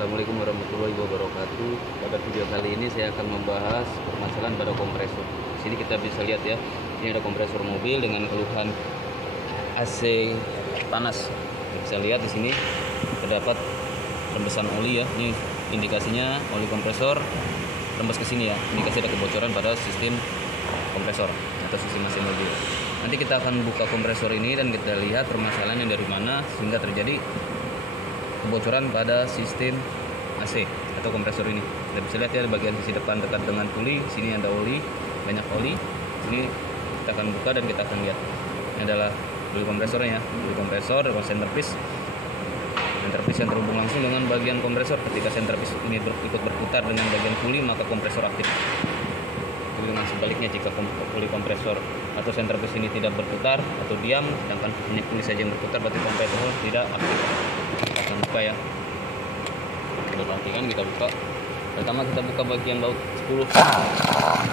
Assalamualaikum warahmatullahi wabarakatuh. Pada video kali ini saya akan membahas permasalahan pada kompresor. Di sini kita bisa lihat ya, ini ada kompresor mobil dengan keluhan AC panas. Bisa lihat di sini terdapat rembesan oli ya. Ini indikasinya oli kompresor rembes ke sini ya. Indikasi ada kebocoran pada sistem kompresor atau sistem mesin mobil. Nanti kita akan buka kompresor ini dan kita lihat permasalahan yang dari mana sehingga terjadi kebocoran pada sistem AC atau kompresor ini. Kita bisa lihat ya bagian sisi depan dekat dengan puli, sini ada oli, banyak oli. Ini kita akan buka dan kita akan lihat. Ini adalah puli kompresornya ya, puli kompresor dengan centerpiece. Centerpiece yang terhubung langsung dengan bagian kompresor. Ketika centerpiece ini ikut berputar dengan bagian puli, maka kompresor aktif. Dengan sebaliknya, jika puli kompresor atau centerpiece ini tidak berputar atau diam, sedangkan hanya puli saja yang berputar, berarti kompresor tidak aktif. Kita akan buka ya. Kita perhatikan, kita buka. Pertama kita buka bagian baut 10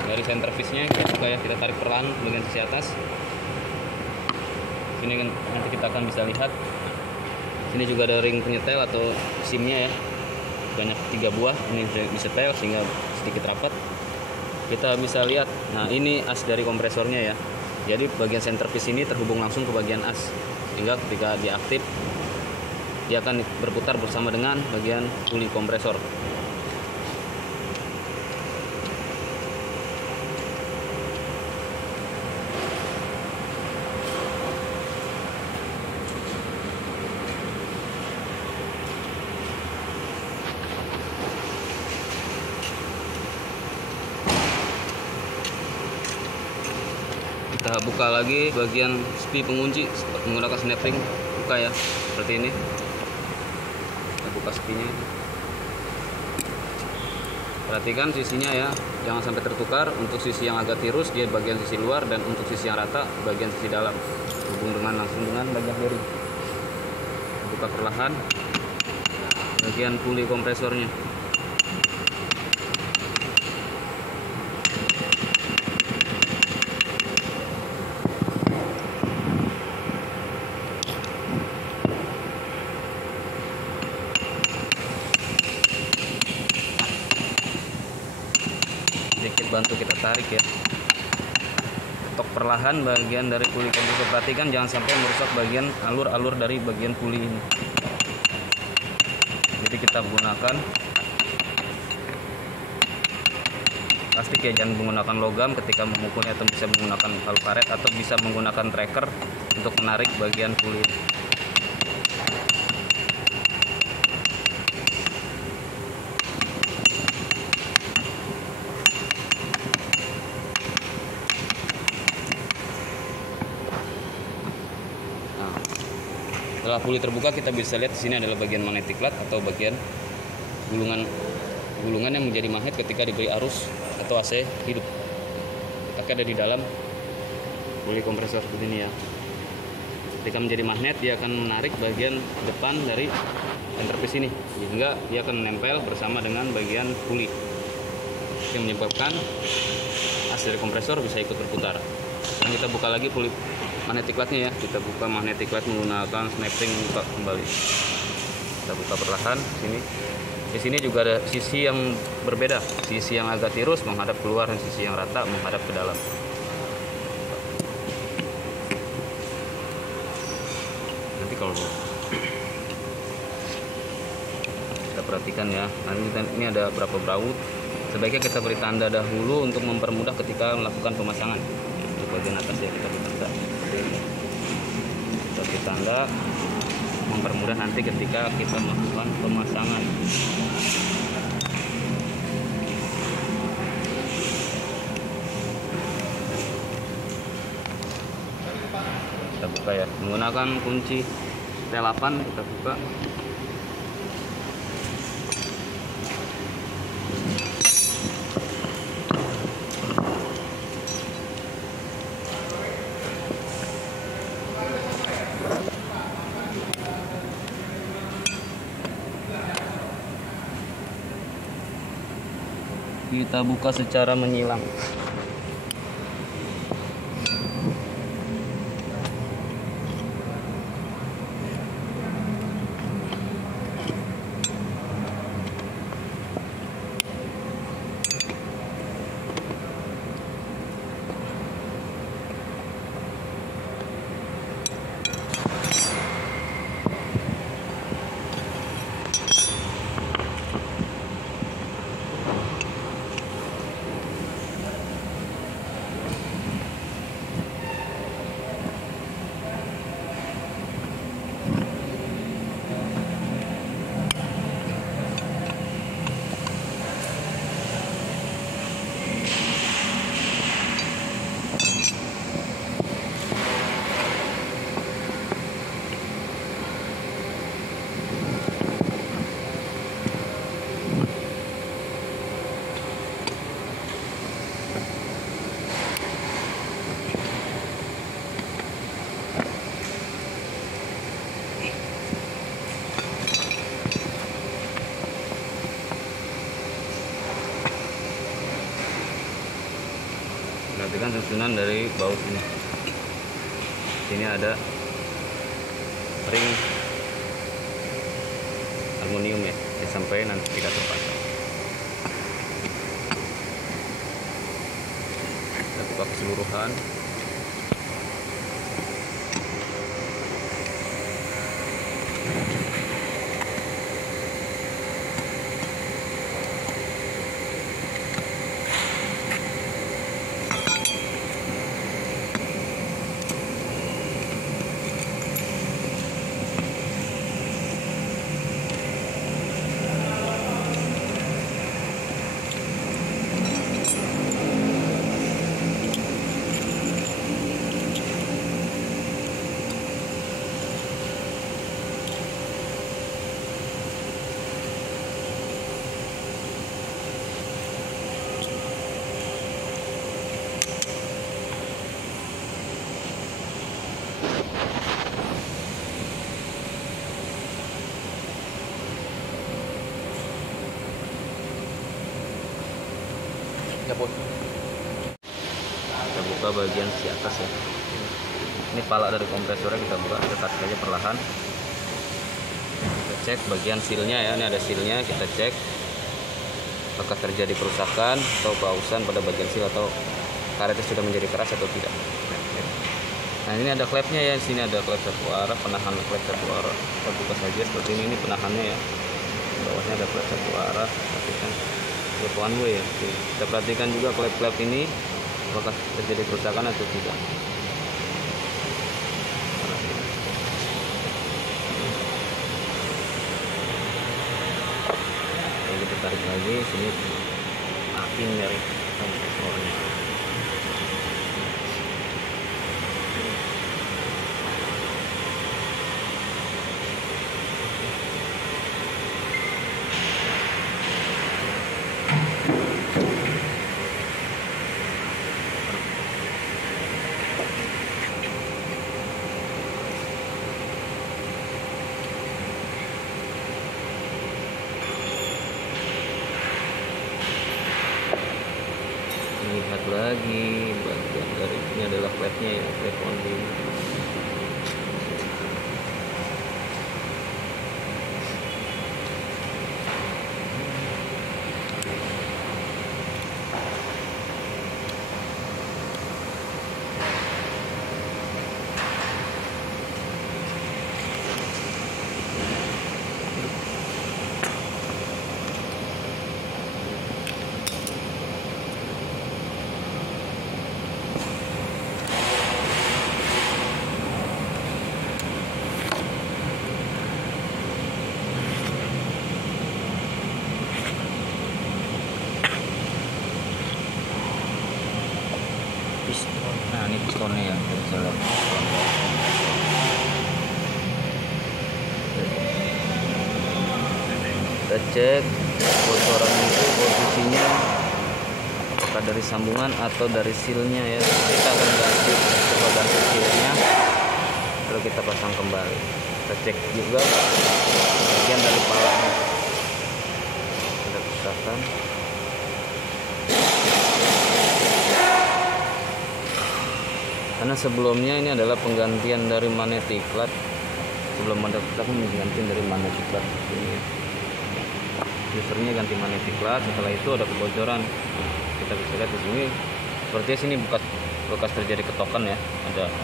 dari centerpiece-nya. Kita buka ya, kita tarik perlahan bagian sisi atas. Sini kan nanti kita akan bisa lihat. Sini juga ada ring penyetel atau SIM-nya ya. Banyak 3 buah. Ini disetel sehingga sedikit rapat. Kita bisa lihat, nah ini as dari kompresornya ya. Jadi bagian centerpiece ini terhubung langsung ke bagian as, sehingga ketika dia aktif dia akan berputar bersama dengan bagian puli kompresor. Kita buka lagi bagian spi pengunci menggunakan snap ring, buka ya seperti ini. Kita buka spinya, perhatikan sisinya ya, jangan sampai tertukar. Untuk sisi yang agak tirus dia bagian sisi luar, dan untuk sisi yang rata bagian sisi dalam, hubung dengan langsung dengan bagian bearing. Buka perlahan bagian puli kompresornya. Sedikit bantu kita tarik ya, ketok perlahan bagian dari puli kompresor. Perhatikan jangan sampai merusak bagian alur-alur dari bagian puli ini. Jadi kita gunakan plastik ya, jangan menggunakan logam ketika memukulnya, atau bisa menggunakan palu karet atau bisa menggunakan tracker untuk menarik bagian puli. Setelah puli terbuka, kita bisa lihat di sini adalah bagian magnetic nut atau bagian gulungan yang menjadi magnet ketika diberi arus atau AC hidup. Letaknya ada di dalam puli kompresor seperti ini ya. Ketika menjadi magnet, dia akan menarik bagian depan dari centerpiece ini, sehingga dia akan menempel bersama dengan bagian puli, yang menyebabkan as dari kompresor bisa ikut berputar. Dan kita buka lagi puli magnetic nut-nya ya. Kita buka magnetic nut menggunakan snap ring, buka kembali. Kita buka perlahan sini. Di sini juga ada sisi yang berbeda, sisi yang agak tirus menghadap keluar dan sisi yang rata menghadap ke dalam. Nanti kalau kita perhatikan ya, nanti ini ada berapa baut. Sebaiknya kita beri tanda dahulu untuk mempermudah ketika melakukan pemasangan. Di bagian atas ya kita beri tanda. Kita beri tanda mempermudah nanti ketika kita melakukan pemasangan. Kita buka ya menggunakan kunci T8. Kita buka. Kita buka secara menyilang. Perhatikan susunan dari baut ini. Sini ada ring aluminium ya, sampai nanti tidak terpasang. Kita buka keseluruhan. Ya, bos. Kita buka bagian si atas ya. Ini pala dari kompresornya kita buka, kita tarik aja perlahan. Kita cek bagian sealnya ya, ini ada sealnya, kita cek apakah terjadi kerusakan atau keausan pada bagian seal atau karetnya sudah menjadi keras atau tidak. Nah ini ada klepnya ya, di sini ada klep satu arah, penahan klep satu arah. Kita buka saja seperti ini penahannya ya. Bawahnya ada klep satu arah, perhatikan klep one way ya. Kita perhatikan juga klep-klep ini apakah terjadi kerusakan atau tidak. Lalu kita tarik lagi, sini makin dari kompresornya. Lihat lagi bagian dari ini adalah klepnya ya, klep only. Nah ini pistonnya ya, bisa lihat. Kita cek bocoran itu posisinya apakah dari sambungan atau dari sealnya ya. Kita akan ganti sealnya, lalu kita pasang kembali. Kita cek juga bagian dari palanya, kita pisahkan. Karena sebelumnya ini adalah penggantian dari magnetic clutch. Sebelum ada kita pun mengganti dari magnetic clutch ini. Usernya ganti magnetic clutch, setelah itu ada kebocoran. Kita bisa lihat di sini, sepertinya sini bekas terjadi ketokan ya.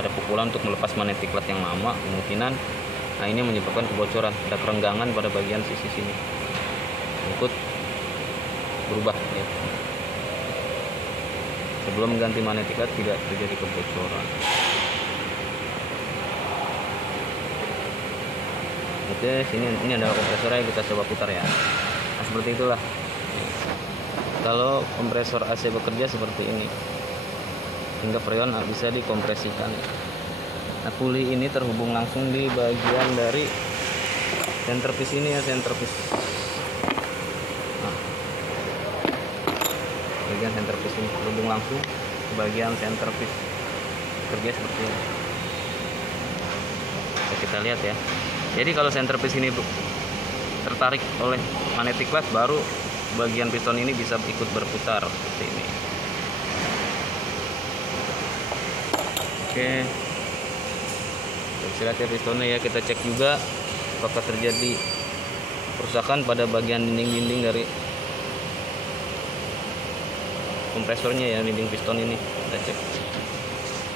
Ada pukulan untuk melepas magnetic clutch yang lama, kemungkinan. Nah ini menyebabkan kebocoran. Ada kerenggangan pada bagian sisi sini, ikut berubah ya. Sebelum mengganti magnetic clutch tidak terjadi kebocoran. Oke, sini ini adalah kompresornya, kita coba putar ya. Nah, seperti itulah. Kalau kompresor AC bekerja seperti ini, hingga freon bisa dikompresikan. Nah, puli ini terhubung langsung di bagian dari centerpiece ini ya, centerpiece. Nah, bagian centerpiece ini terhubung langsung ke bagian centerpiece, kerja seperti ini. Oke, kita lihat ya. Jadi kalau centerpiece ini tertarik oleh magnetic clutch, baru bagian piston ini bisa ikut berputar seperti ini. Oke, bisa lihat ya pistonnya ya. Kita cek juga apakah terjadi kerusakan pada bagian dinding-dinding dari kompresornya ya, dinding piston ini. Kita cek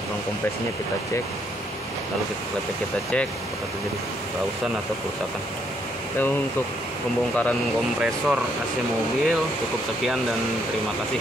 ruang kompresinya, kita cek, lalu kita cek apakah terjadi kerausan atau kerusakan. Untuk pembongkaran kompresor AC mobil cukup sekian dan terima kasih.